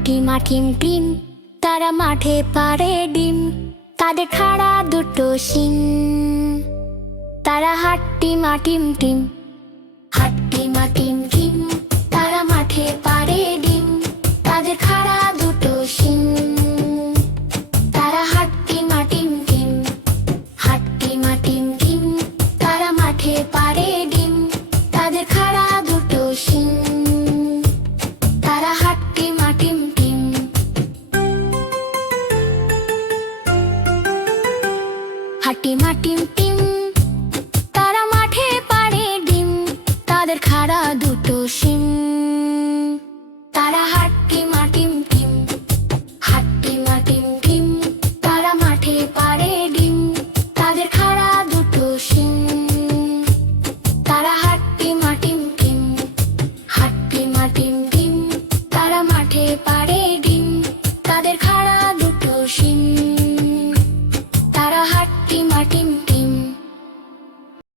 হাট্টিমা team team, তারা মাঠে পাড়ে ডিম, তাদের খাড়া দুটো শিং। তারা হাট্টিমা টিম টিম, হাট্টিমা টিম টিম, তারা মাঠে পাড়ে ডিম, তাদের খাড়া দুটো শিং। তারা হাট্টিমা টিম টিম, হাট্টিমা টিম টিম, তারা মাঠে পাড়ে ডিম, তাদের খাড়া দুটো শিং। তারা হাট্টিমা টিম টিম। হাট্টিমা টিম টিম, তারা মাঠে পাড়ে ডিম, তাদের খাড়া দুটো শিং। তারা হাট্টিমা টিম টিম, হাট্টিমা টিম টিম, তারা মাঠে পাড়ে ডিম, তাদের খাড়া দুটো শিং। তারা হাট্টিমা টিম টিম, হাট্টিমা টিম টিম, তারা মাঠে পাড়ে ডিম, তাদের খাড়া দুটো শিং। তারা হাট্টিমা টিম।